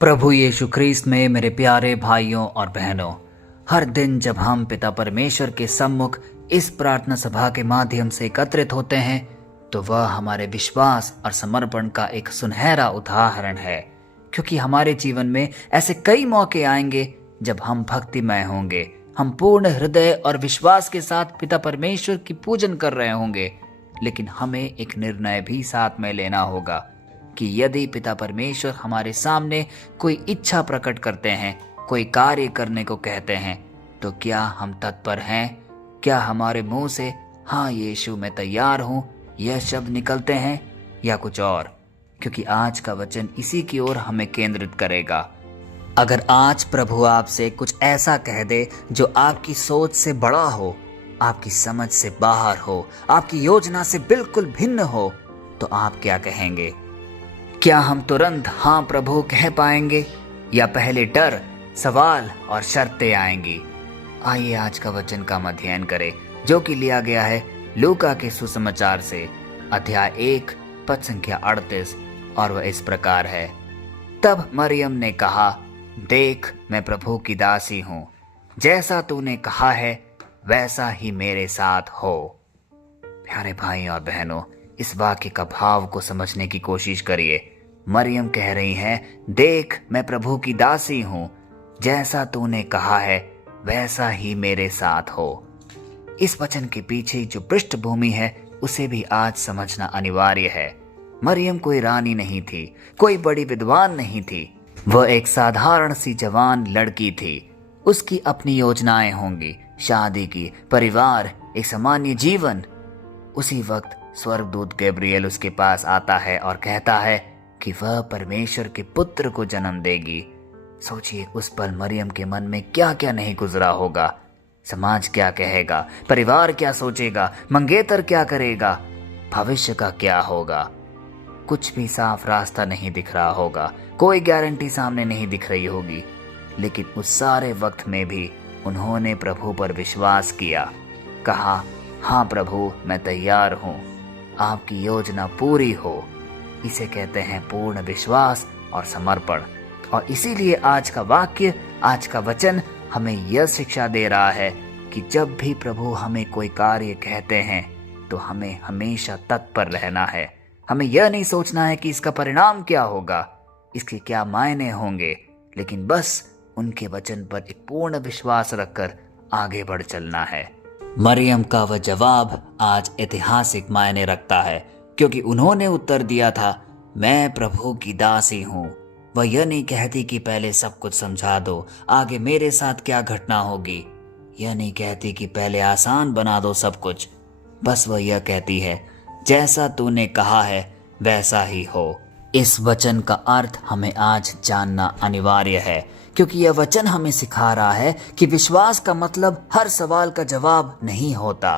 प्रभु यीशु ख्रीस्त में मेरे प्यारे भाइयों और बहनों, हर दिन जब हम पिता परमेश्वर के सम्मुख इस प्रार्थना सभा के माध्यम से एकत्रित होते हैं तो वह हमारे विश्वास और समर्पण का एक सुनहरा उदाहरण है। क्योंकि हमारे जीवन में ऐसे कई मौके आएंगे जब हम भक्तिमय होंगे, हम पूर्ण हृदय और विश्वास के साथ पिता परमेश्वर की पूजन कर रहे होंगे, लेकिन हमें एक निर्णय भी साथ में लेना होगा कि यदि पिता परमेश्वर हमारे सामने कोई इच्छा प्रकट करते हैं, कोई कार्य करने को कहते हैं, तो क्या हम तत्पर हैं? क्या हमारे मुंह से हाँ यीशु मैं तैयार हूँ यह शब्द निकलते हैं या कुछ और? क्योंकि आज का वचन इसी की ओर हमें केंद्रित करेगा। अगर आज प्रभु आपसे कुछ ऐसा कह दे जो आपकी सोच से बड़ा हो, आपकी समझ से बाहर हो, आपकी योजना से बिल्कुल भिन्न हो, तो आप क्या कहेंगे? क्या हम तुरंत हाँ प्रभु कह पाएंगे या पहले डर, सवाल और शर्तें आएंगी? आइए आज का वचन का अध्ययन करें जो कि लिया गया है लूका के सुसमाचार से, अध्याय 1 पद संख्या 38, और वह इस प्रकार है। तब मरियम ने कहा, देख मैं प्रभु की दासी हूँ, जैसा तूने कहा है वैसा ही मेरे साथ हो। प्यारे भाई और बहनों, इस वाक्य का भाव को समझने की कोशिश करिए। मरियम कह रही हैं, देख मैं प्रभु की दासी हूँ, जैसा तूने कहा है वैसा ही मेरे साथ हो। इस वचन के पीछे जो पृष्ठभूमि है उसे भी आज समझना अनिवार्य है। मरियम कोई रानी नहीं थी, कोई बड़ी विद्वान नहीं थी, वह एक साधारण सी जवान लड़की थी। उसकी अपनी योजनाएं होंगी, शादी की, परिवार, एक सामान्य जीवन। उसी वक्त स्वर्गदूत गैब्रिएल उसके पास आता है और कहता है कि वह परमेश्वर के पुत्र को जन्म देगी। सोचिए उस पल मरियम के मन में क्या क्या नहीं गुजरा होगा। समाज क्या कहेगा, परिवार क्या सोचेगा, मंगेतर क्या करेगा, भविष्य का क्या होगा? कुछ भी साफ रास्ता नहीं दिख रहा होगा, कोई गारंटी सामने नहीं दिख रही होगी। लेकिन उस सारे वक्त में भी उन्होंने प्रभु पर विश्वास किया, कहा हाँ प्रभु मैं तैयार हूँ, आपकी योजना पूरी हो। इसे कहते हैं पूर्ण विश्वास और समर्पण। और इसीलिए आज का वाक्य, आज का वचन हमें यह शिक्षा दे रहा है कि जब भी प्रभु हमें कोई कार्य कहते हैं तो हमें हमेशा तत्पर रहना है। हमें यह नहीं सोचना है कि इसका परिणाम क्या होगा, इसके क्या मायने होंगे, लेकिन बस उनके वचन पर एक पूर्ण विश्वास रखकर आगे बढ़ चलना है। मरियम का वह जवाब आज ऐतिहासिक मायने रखता है, क्योंकि उन्होंने उत्तर दिया था, मैं प्रभु की दासी हूँ। वह यह नहीं कहती कि पहले सब कुछ समझा दो, आगे मेरे साथ क्या घटना होगी। यह नहीं कहती कि पहले आसान बना दो सब कुछ। बस वह यह कहती है, जैसा तूने कहा है वैसा ही हो। इस वचन का अर्थ हमें आज जानना अनिवार्य है, क्योंकि यह वचन हमें सिखा रहा है कि विश्वास का मतलब हर सवाल का जवाब नहीं होता,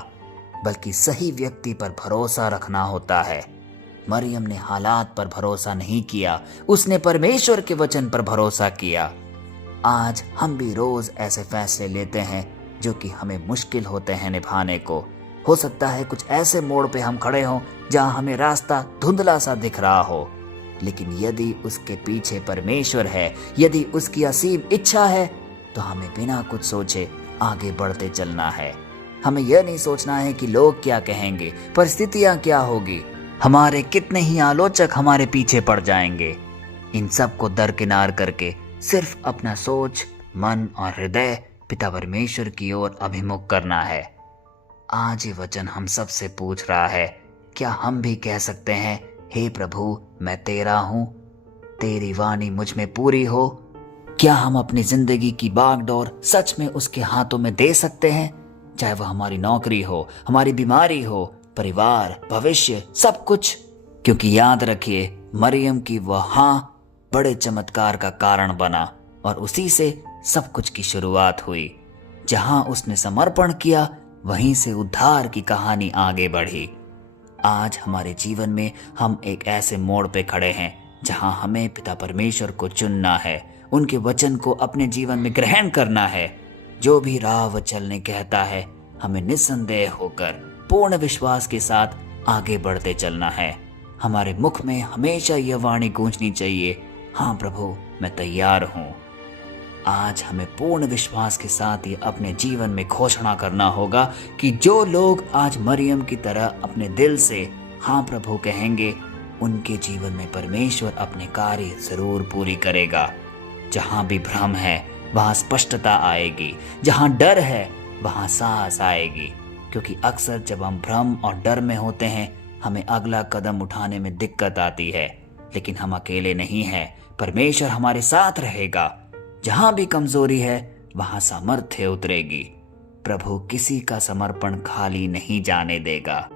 बल्कि सही व्यक्ति पर भरोसा रखना होता है। मरियम ने हालात पर भरोसा नहीं किया, उसने परमेश्वर के वचन पर भरोसा किया। आज हम भी रोज ऐसे फैसले लेते हैं जो कि हमें मुश्किल होते हैं निभाने को। हो सकता है कुछ ऐसे मोड़ पे हम खड़े हों जहां हमें रास्ता धुंधला सा दिख रहा हो, लेकिन यदि उसके पीछे परमेश्वर है, यदि उसकी असीम इच्छा है, तो हमें बिना कुछ सोचे आगे बढ़ते चलना है। हमें यह नहीं सोचना है कि लोग क्या कहेंगे, परिस्थितियां क्या होगी, हमारे कितने ही आलोचक हमारे पीछे पड़ जाएंगे। इन सब को दरकिनार करके सिर्फ अपना सोच, मन और हृदय पिता परमेश्वर की ओर अभिमुख करना है। आज ये वचन हम सब से पूछ रहा है, क्या हम भी कह सकते हैं, हे प्रभु मैं तेरा हूँ, तेरी वाणी मुझ में पूरी हो? क्या हम अपनी जिंदगी की बागडोर सच में उसके हाथों में दे सकते हैं? चाहे वह हमारी नौकरी हो, हमारी बीमारी हो, परिवार, भविष्य, सब कुछ। क्योंकि याद रखिए, मरियम की वह हाँ बड़े चमत्कार का कारण बना और उसी से सब कुछ की शुरुआत हुई। जहां उसने समर्पण किया वहीं से उद्धार की कहानी आगे बढ़ी। आज हमारे जीवन में हम एक ऐसे मोड़ पे खड़े हैं जहां हमें पिता परमेश्वर को चुनना है, उनके वचन को अपने जीवन में ग्रहण करना है। जो भी राह वह चलने कहता है, हमें निस्संदेह होकर पूर्ण विश्वास के साथ आगे बढ़ते चलना है। हमारे मुख में हमेशा यह वाणी गूंजनी चाहिए, हाँ प्रभु मैं तैयार हूं। आज हमें पूर्ण विश्वास के साथ ये अपने जीवन में घोषणा करना होगा कि जो लोग आज मरियम की तरह अपने दिल से हाँ प्रभु कहेंगे, उनके जीवन में परमेश्वर अपने कार्य जरूर पूरी करेगा। जहां भी भ्रम है वहां स्पष्टता आएगी, जहां डर है वहां साहस आएगी। क्योंकि अक्सर जब हम भ्रम और डर में होते हैं, हमें अगला कदम उठाने में दिक्कत आती है, लेकिन हम अकेले नहीं हैं। परमेश्वर हमारे साथ रहेगा। जहां भी कमजोरी है वहां सामर्थ्य उतरेगी। प्रभु किसी का समर्पण खाली नहीं जाने देगा।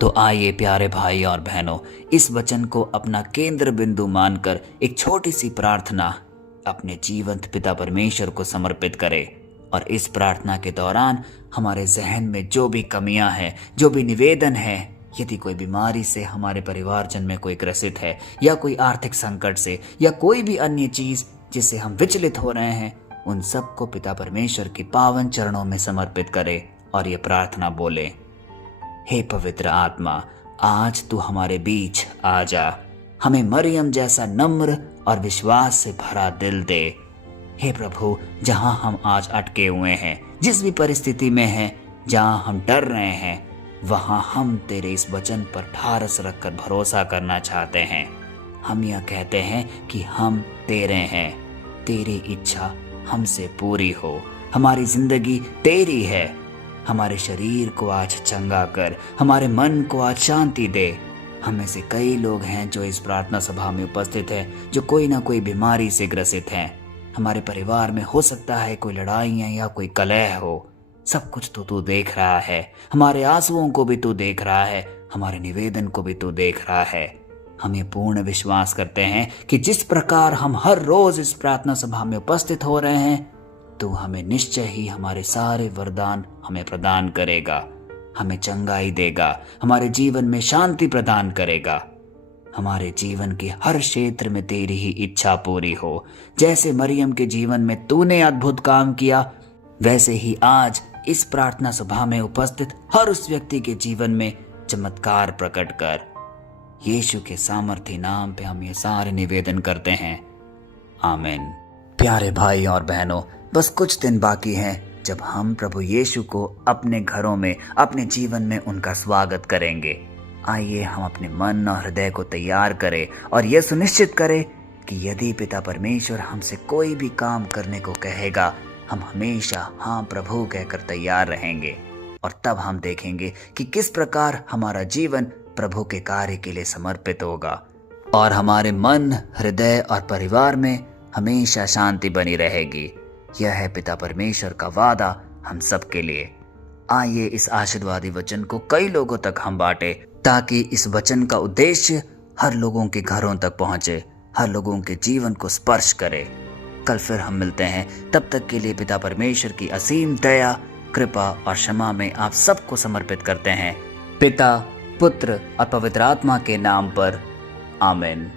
तो आइए प्यारे भाई और बहनों, इस वचन को अपना केंद्र बिंदु मानकर एक छोटी सी प्रार्थना अपने जीवंत पिता परमेश्वर को समर्पित करें। और इस प्रार्थना के दौरान हमारे जहन में जो भी कमियां हैं, जो भी निवेदन है, यदि कोई बीमारी से हमारे परिवारजन में कोई ग्रसित है, या कोई आर्थिक संकट से, या कोई भी अन्य चीज जिससे हम विचलित हो रहे हैं, उन सबको पिता परमेश्वर के पावन चरणों में समर्पित करें और ये प्रार्थना बोले, हे पवित्र आत्मा, आज तू हमारे बीच आ जा। हमें मरियम जैसा नम्र और विश्वास से भरा दिल दे। हे प्रभु, जहां हम आज अटके हुए हैं, जिस भी परिस्थिति में हैं, जहां हम डर रहे हैं, वहां हम तेरे इस वचन पर ठारस रखकर भरोसा करना चाहते हैं। हम यह कहते हैं कि हम तेरे हैं, तेरी इच्छा हमसे पूरी हो। हमारी जिंदगी तेरी है। हमारे शरीर को आज चंगा कर, हमारे मन को आज शांति दे। हमें से कई लोग हैं जो इस प्रार्थना सभा में उपस्थित हैं, जो कोई ना कोई बीमारी से ग्रसित हैं। हमारे परिवार में हो सकता है कोई लड़ाइयाँ या कोई कलह हो। सब कुछ तो तू देख रहा है। हमारे आंसुओं को भी तू देख रहा है, हमारे निवेदन को भी तू देख रहा है। हम ये पूर्ण विश्वास करते हैं कि जिस प्रकार हम हर रोज इस प्रार्थना सभा में उपस्थित हो रहे हैं, तू हमें निश्चय ही हमारे सारे वरदान हमें प्रदान करेगा, हमें चंगाई देगा, हमारे जीवन में शांति प्रदान करेगा। हमारे जीवन के हर क्षेत्र में तेरी ही इच्छा पूरी हो। जैसे मरियम के जीवन में तूने अद्भुत काम किया, वैसे ही आज इस प्रार्थना सभा में उपस्थित हर उस व्यक्ति के जीवन में चमत्कार प्रकट कर। यीशु के सामर्थ्य नाम पे हम ये सारे निवेदन करते हैं, आमीन। प्यारे भाई और बहनों, बस कुछ दिन बाकी हैं जब हम प्रभु यीशु को अपने घरों में, अपने जीवन में उनका स्वागत करेंगे। आइए हम अपने मन और हृदय को तैयार करें और यह सुनिश्चित करें कि यदि पिता परमेश्वर हमसे कोई भी काम करने को कहेगा, हम हमेशा हाँ प्रभु कहकर तैयार रहेंगे। और तब हम देखेंगे कि किस प्रकार हमारा जीवन प्रभु के कार्य के लिए समर्पित होगा और हमारे मन, हृदय और परिवार में हमेशा शांति बनी रहेगी। यह है पिता परमेश्वर का वादा हम सबके लिए। आइए इस आशीर्वादी वचन को कई लोगों तक हम बांटे, ताकि इस वचन का उद्देश्य हर लोगों के घरों तक पहुंचे, हर लोगों के जीवन को स्पर्श करे। कल फिर हम मिलते हैं। तब तक के लिए पिता परमेश्वर की असीम दया, कृपा और क्षमा में आप सबको समर्पित करते हैं, पिता, पुत्र और पवित्र आत्मा के नाम पर, आमीन।